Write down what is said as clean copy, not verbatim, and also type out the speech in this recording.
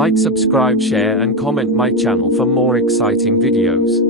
Like, subscribe, share and comment my channel for more exciting videos.